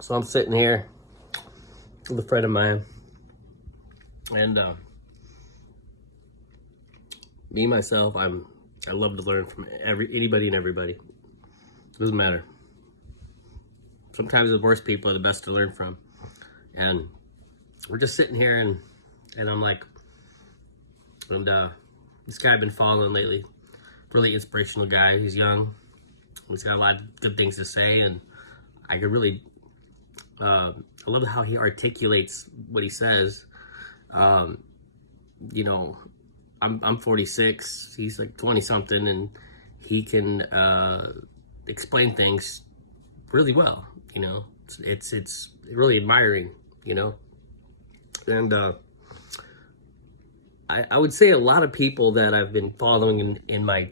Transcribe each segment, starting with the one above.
So I'm sitting here with a friend of mine, and me myself, I love to learn from anybody and everybody. Doesn't matter. Sometimes the worst people are the best to learn from. And we're just sitting here, and I'm like, this guy I've been following lately, really inspirational guy. He's young. He's got a lot of good things to say, and I could really, I love how he articulates what he says. You know, I'm 46. He's like 20 something, and he can explain things really well. You know, it's really admiring. You know, and I would say a lot of people that I've been following in my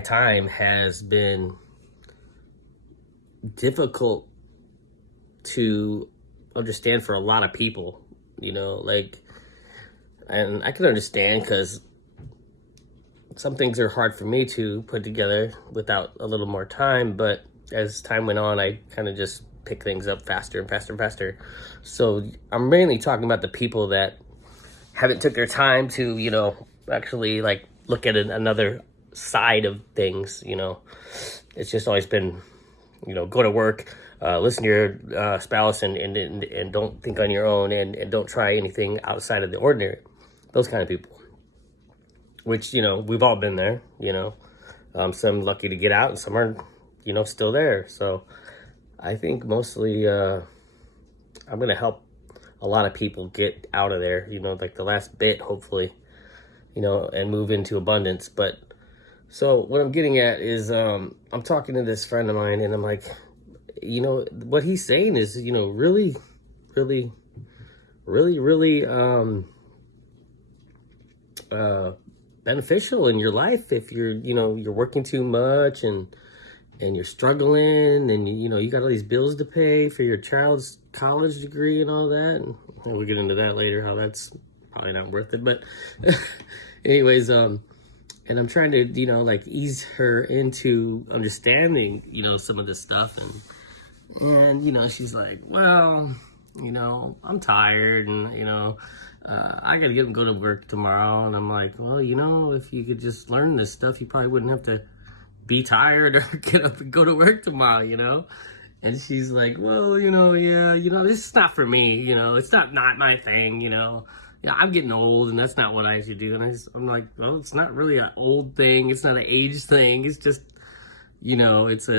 time has been difficult to understand for a lot of people. You know, like. And I can understand because some things are hard for me to put together without a little more time. But as time went on, I kind of just pick things up faster and faster and faster. So I'm mainly talking about the people that haven't took their time to, you know, actually like look at another side of things. You know, it's just always been, you know, go to work, listen to your spouse, and don't think on your own, and don't try anything outside of the ordinary. Those kind of people, which, you know, we've all been there, you know, some lucky to get out and some are, you know, still there. So I think mostly I'm going to help a lot of people get out of there, you know, like the last bit, hopefully, you know, and move into abundance. But so what I'm getting at is I'm talking to this friend of mine, and I'm like, you know, what he's saying is, you know, really beneficial in your life if you're, you know, you're working too much and you're struggling, and you know, you got all these bills to pay for your child's college degree and all that, and we'll get into that later, how that's probably not worth it. But anyways, and I'm trying to, you know, like ease her into understanding, you know, some of this stuff, and you know, she's like, well, you know, I'm tired, and you know, I gotta get and go to work tomorrow. And I'm like, well, you know, if you could just learn this stuff, you probably wouldn't have to be tired or get up and go to work tomorrow, you know? And she's like, well, you know, yeah, you know, this is not for me, you know, it's not my thing, you know. Yeah, I'm getting old, and that's not what I should do. And I'm like, well, it's not really an old thing, it's not an age thing, it's just, you know, it's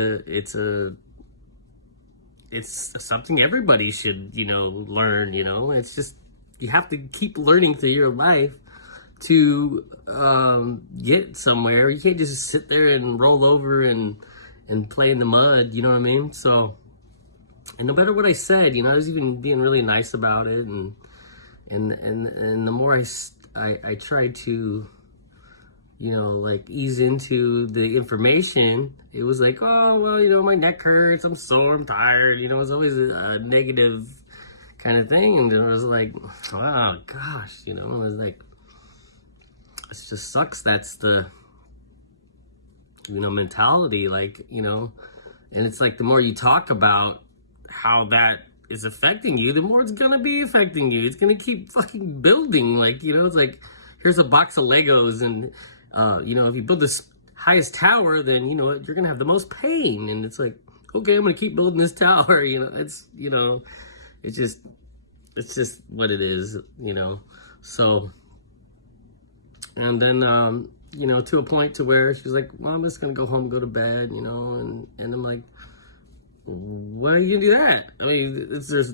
something everybody should, you know, learn, you know. It's just, you have to keep learning through your life to get somewhere. You can't just sit there and roll over and play in the mud, you know what I mean? So, and no matter what I said, you know, I was even being really nice about it, and the more I tried to, you know, like ease into the information, it was like, oh, well, you know, my neck hurts, I'm sore, I'm tired, you know, it's always a negative kind of thing. And then I was like, oh gosh, you know, I was like, it just sucks. That's the, you know, mentality, like, you know. And it's like, the more you talk about how that is affecting you, the more it's gonna be affecting you. It's gonna keep fucking building. Like, you know, it's like, here's a box of Legos, and you know, if you build this highest tower, then, you know, you're gonna have the most pain. And it's like, okay, I'm gonna keep building this tower, you know. It's, you know, it's just what it is, you know. So, and then you know, to a point to where she's like, well, I'm just gonna go home and go to bed, you know. And I'm like, why are you gonna do that? I mean,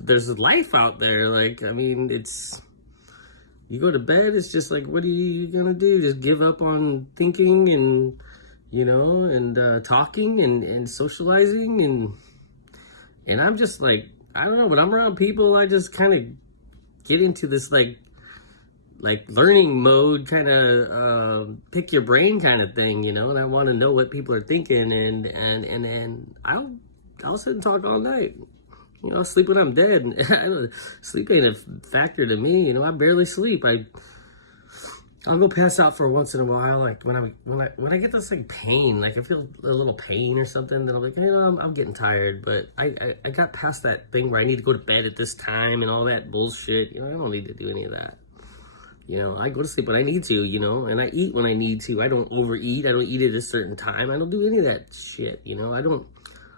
there's life out there. Like, I mean, it's, you go to bed, it's just like, what are you gonna do? Just give up on thinking and, you know, and talking and socializing, and I'm just like, I don't know, when I'm around people, I just kind of get into this like learning mode, kind of pick your brain kind of thing, you know. And I want to know what people are thinking, and I'll sit and talk all night. You know, I'll sleep when I'm dead. Sleep ain't a factor to me, you know. I barely sleep. I'll go pass out for once in a while, like when I get this like pain, like I feel a little pain or something, then I'm like, I'm getting tired. But I got past that thing where I need to go to bed at this time and all that bullshit. I don't need to do any of that. I go to sleep when I need to, and I eat when I need to. I don't overeat. I don't eat at a certain time. I don't do any of that shit. I don't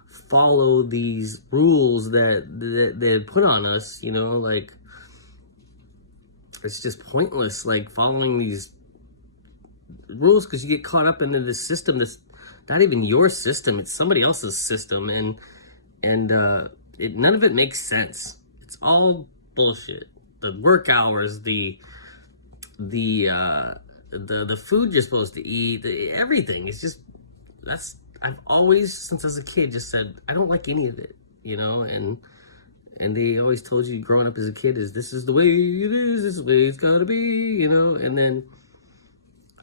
follow these rules that they put on us. Like, it's just pointless, like following these rules, because you get caught up into this system that's not even your system. It's somebody else's system, and none of it makes sense. It's all bullshit. The work hours, the food you're supposed to eat, everything. It's just, I've always, since I was a kid, just said I don't like any of it, and they always told you growing up as a kid this is the way it is, this is the way it's gotta be, and then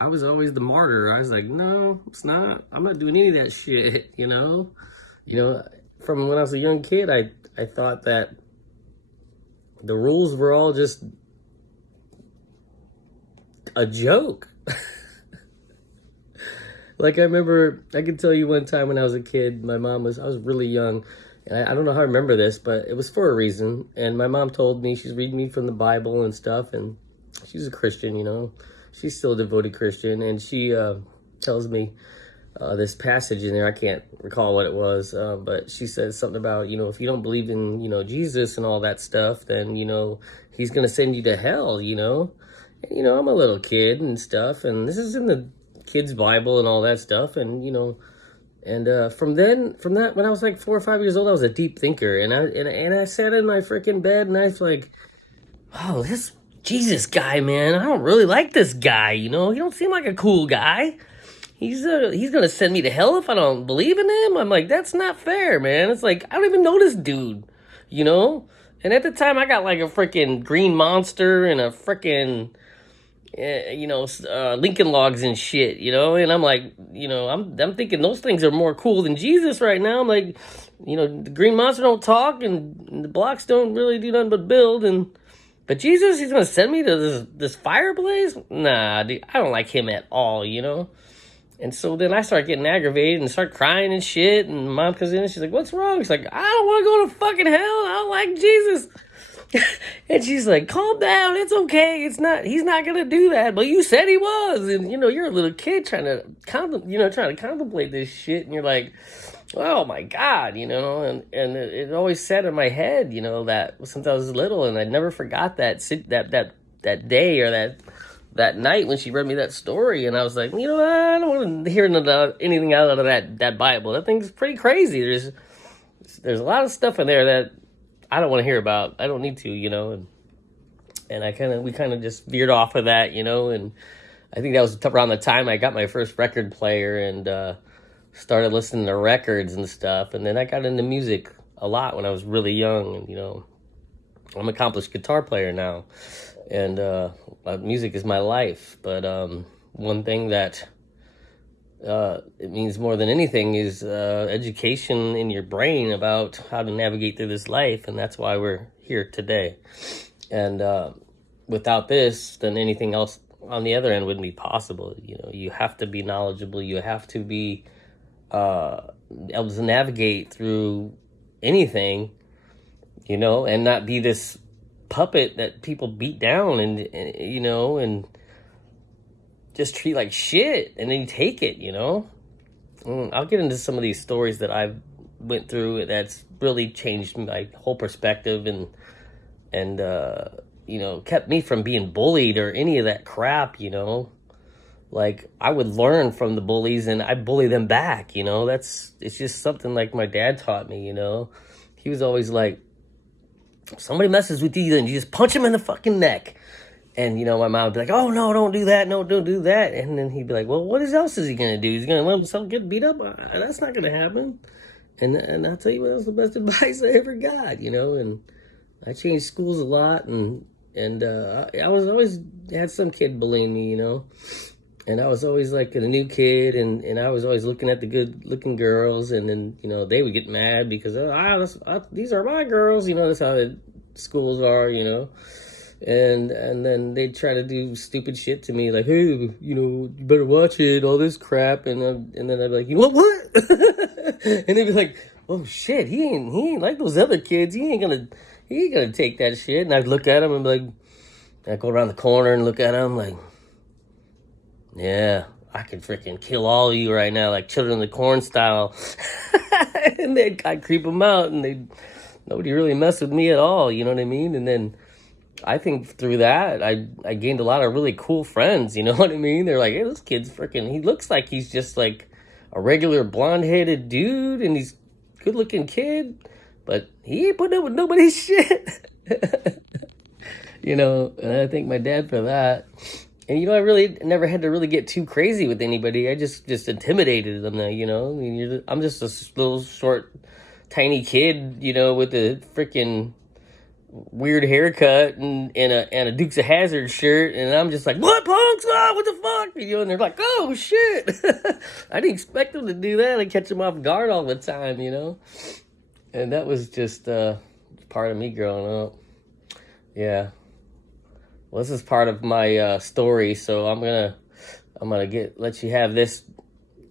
I was always the martyr. I was like, no, it's not. I'm not doing any of that shit, From when I was a young kid, I thought that the rules were all just a joke. Like, I remember, I can tell you one time when I was a kid, I was really young, and I don't know how I remember this, but it was for a reason. And my mom told me, she's reading me from the Bible and stuff, and she's a Christian, she's still a devoted Christian, and she tells me this passage in there. I can't recall what it was, but she said something about, if you don't believe in, Jesus and all that stuff, then, he's going to send you to hell, And, I'm a little kid and stuff, and this is in the kids' Bible and all that stuff, and, from that, when I was like 4 or 5 years old, I was a deep thinker, and I sat in my freaking bed, and I was like, oh, this Jesus guy, man, I don't really like this guy, he don't seem like a cool guy. He's gonna send me to hell if I don't believe in him. I'm like, that's not fair, man. It's like, I don't even know this dude, And at the time, I got like a freaking green monster and a freaking, Lincoln Logs and shit, And I'm like, I'm thinking those things are more cool than Jesus right now. I'm like, the green monster don't talk, and the blocks don't really do nothing but build, but Jesus, he's gonna send me to this fireplace? Nah, dude, I don't like him at all, And so then I start getting aggravated and start crying and shit. And mom comes in and she's like, what's wrong? She's like, I don't want to go to fucking hell. I don't like Jesus. And she's like, calm down. It's okay. He's not going to do that. But you said he was. And, you're a little kid trying to contemplate this shit. And you're like, oh my God, and it always sat in my head, that since I was little, and I never forgot that day or that night when she read me that story, and I was like, I don't want to hear anything out of that Bible. That thing's pretty crazy. There's a lot of stuff in there that I don't want to hear about. I don't need to, and we kind of just veered off of that, and I think that was around the time I got my first record player and started listening to records and stuff, and then I got into music a lot when I was really young, and I'm an accomplished guitar player now. And music is my life, but one thing that it means more than anything is education in your brain about how to navigate through this life, and that's why we're here today. And without this, then anything else on the other end wouldn't be possible. You have to be knowledgeable. You have to be able to navigate through anything, and not be this puppet that people beat down and just treat like shit, and then you take it, I'll get into some of these stories that I've went through that's really changed my whole perspective and kept me from being bullied or any of that crap, Like, I would learn from the bullies and I bully them back, it's just something like my dad taught me, He was always like, if somebody messes with you, then you just punch him in the fucking neck. And, my mom would be like, oh, no, don't do that. No, don't do that. And then he'd be like, well, what else is he going to do? He's going to let himself get beat up? That's not going to happen. And I'll tell you what, that was the best advice I ever got, And I changed schools a lot. And I was always had some kid bullying me, And I was always like a new kid, and I was always looking at the good-looking girls, and then, they would get mad because, these are my girls, that's how schools are, And then they'd try to do stupid shit to me, like, hey, you better watch it, all this crap, and then I'd be like, what? And they'd be like, oh shit, he ain't like those other kids. He ain't gonna take that shit. And I'd look at him and be like, I'd go around the corner and look at him like, yeah, I could freaking kill all of you right now, like Children of the Corn style. And then I'd creep them out, and nobody really messed with me at all. You know what I mean? And then I think through that, I gained a lot of really cool friends. You know what I mean? They're like, hey, this kid's freaking. He looks like he's just like a regular blonde-headed dude, and he's a good-looking kid, but he ain't putting up with nobody's shit. And I thank my dad for that. And I really never had to really get too crazy with anybody. I just intimidated them. I mean, I'm just a little short, tiny kid, with a freaking weird haircut and a Dukes of Hazzard shirt, and I'm just like, what, punks? What the fuck? And they're like, oh shit. I didn't expect them to do that. I catch them off guard all the time, and that was just part of me growing up. Yeah. Well, this is part of my story, so I'm gonna let you have this,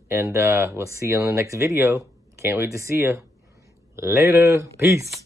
and we'll see you on the next video. Can't wait to see you. Later. Peace.